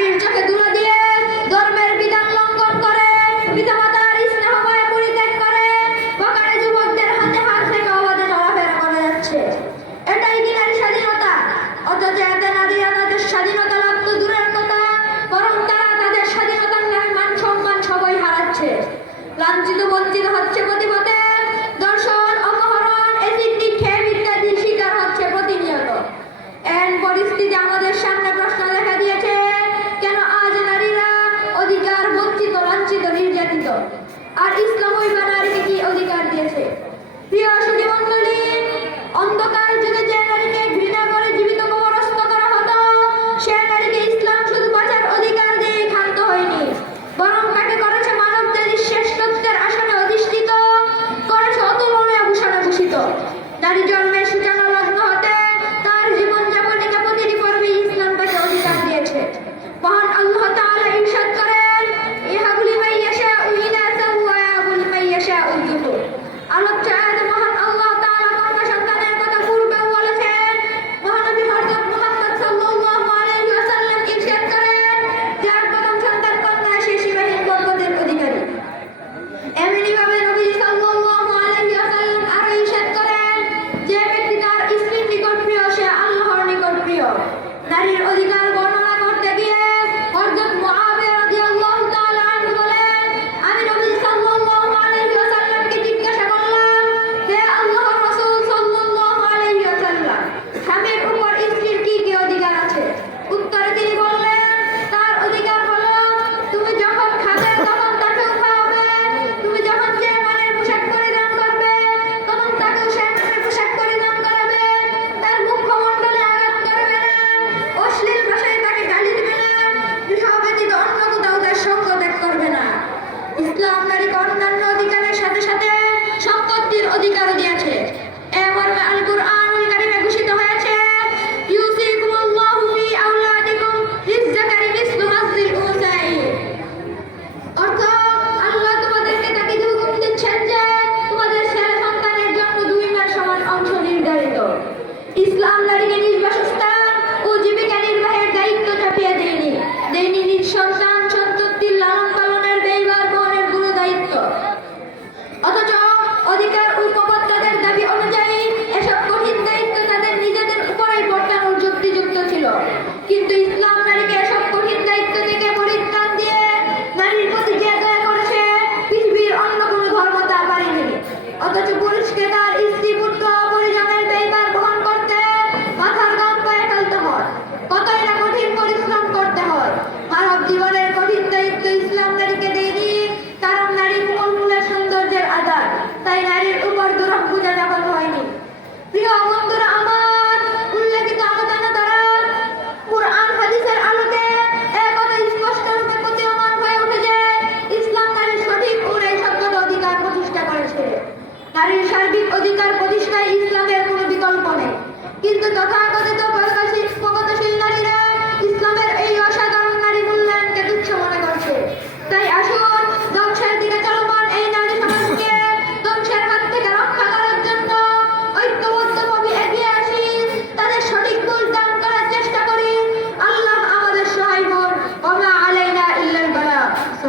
স্বামীর চোখে ধুলো দিয়ে ধর্মের বিধান লঙ্ঘন করে পিতামাতার স্নেহ মায়া পরিত্যাগ করে বখাটে যুবকদের হাতে হাত রেখে অবাধে চলাফেরা করে যাচ্ছে। এটাই কি নারী স্বাধীনতা? অথচ এতে নারীরা তাদের স্বাধীনতা লাভ তো দূরের কথা, বরং তারা তাদের স্বাধীনতার নামে মান সম্মান সবই হারাচ্ছে। লাঞ্ছিত বঞ্চিত হচ্ছে প্রতিপদে, দর্শন অপহরণ এসিড নিক্ষেপ ইত্যাদির শিকার হচ্ছে প্রতিনিয়ত। এমন পরিস্থিতি আমাদের সামনে প্রশ্ন দেখা দিয়েছে, কেন আজ নারীরা অধিকার বঞ্চিত, লাঞ্ছিত, নির্যাতিত? আর ইসলাম ওই নারীকে কি অধিকার দিয়েছে? প্রিয় সুধী মণ্ডলী, অন্ধকার যুগে যে নারীকে ঘৃণা করে জীবিত কবরস্থ করা হতো, সে নারীকে ইসলাম শুধু বাঁচার অধিকার দিয়ে ক্ষান্ত হয়নি, বরং তাকে করেছে মানবজাতির শ্রেষ্ঠত্বের আসনে অধিষ্ঠিত, করেছে অতুলনীয় ভূষণে ভূষিত। নারী জন্মের সূচনা লগ্ন হতে তার জীবনযাপনিকে প্রতিটি পর্বে ইসলাম তাকে অধিকার দিয়েছে। মহান আল্লাহ তাআলা ইরশাদ করেন, ইয়াহাবু লিমান ইয়াশাউ ইনাসান ওয়া ইয়াহাবু লিমান ইয়াশাউ যুকুর। আলোচ্য আয়াতে মহান আল্লাহ তাআলা কন্যা সন্তানের কথা পূর্বেও বলেছেন। মহানবী হযরত মুহাম্মদ সাল্লাল্লাহু আলাইহি ওয়াসাল্লাম ইরশাদ করেন, যার প্রথম সন্তান কন্যা সে সীমাহীন বরকতের অধিকারী। এমনিভাবে নবী সাল্লাল্লাহু আলাইহি ওয়াসাল্লাম আরো ইরশাদ করেন, যে ব্যক্তি তার স্ত্রীর নিকট প্রিয় সে আল্লাহর নিকট প্রিয়। নারীর অধিকার বর্ণনা করতে গিয়ে হযরত মুআবিয়া রাদিয়াল্লাহু তাআলা আনহু বলেন, আমি নবী সাল্লাল্লাহু আলাইহি ওয়াসাল্লামকে জিজ্ঞাসা করলাম, হে আল্লাহর রাসূল সাল্লাল্লাহু আলাইহি ওয়াসাল্লাম, স্বামীর উপর স্ত্রীর কি কি অধিকার আছে? উত্তরে তিনি বললেন, তার অধিকার হলো তুমি যখন খাবে তখন তাকেও খাওয়াবে, তুমি যখন যে মানের পোশাক পরিধান করবে তখন তাকেও সে মানের পোশাক পরিধান করাবে, তার মুখমণ্ডলে আঘাত করবে না, অশ্লীল ভাষায় তাকে গালি দিবে না, বিবাহ ব্যতীত অন্য কোথাও তার সঙ্গ ত্যাগ করবে না। ইসলাম নারীকে অন্যান্য অধিকারের সাথে সাথে সম্পত্তির অধিকারও দিয়েছে। এ মর্মে আল কুরআনুল কারীমে ঘোষিত হয়েছে, ইউসিকুমুল্লাহু ফি আওলাদিকুম লিয-যাকারি মিসলু হাযযিল উনসায়াইন। অর্থ, আল্লাহ তোমাদেরকে তাকিদ হুকুম দিচ্ছেন যে তোমাদের ছেলে সন্তানের জন্য 2 মাস সমান অংশ নির্ধারিত। ইসলাম নারীকে নিজ বাসস্থান ও জীবিকা নির্বাহের দায়িত্ব চাপিয়ে দেয়নি, নিজ সন্তান সন্ততির লালন পালনের ব্যয়ভার বহনের গুরু দায়িত্ব। অথচ অধিকার উপভোক্তাদের দাবি অনুযায়ী এসব কঠিন দায়িত্ব তাদের নিজেদের উপরেই বর্তানোর যুক্তিযুক্ত ছিল। কিন্তু ইসলাম নারীকে এসব কঠিন দায়িত্ব থেকে পরিত্রাণ দিয়ে নারীর প্রতি যে দয়া করেছে পৃথিবীর অন্য কোনো ধর্ম তা পারেনি। অথচ পুরুষকে তার স্ত্রী পুত্র পরিজনের ব্যয়ভার বহন করতে মাথার ঘাম পায়ে ফেলতে হয়, কতই না কঠিন পরিশ্রম করতে হয়। মানব জীবনের কঠিন দায়িত্ব ইসলাম নারীকে দেয়নি, কারণ নারী মূলের সৌন্দর্যের আধার, তাই নারীর উপর দুরহ পূজা জগৎ হয়নি। প্রিয় বন্ধুরা আমার, উল্লেখিত আলোচনা দ্বারা কুরআন হাদিসের আলোকে এক কথা স্পষ্ট রূপে প্রতীয়মান হয়ে ওঠে যে ইসলাম নারীর সঠিক ও ন্যায়সঙ্গত অধিকার প্রতিষ্ঠা করেছে। নারীর সার্বিক অধিকার প্রতিষ্ঠায় ইসলামের কোনো বিকল্প নেই। কিন্তু তথাকথিত প্রগতিশীল নারীরা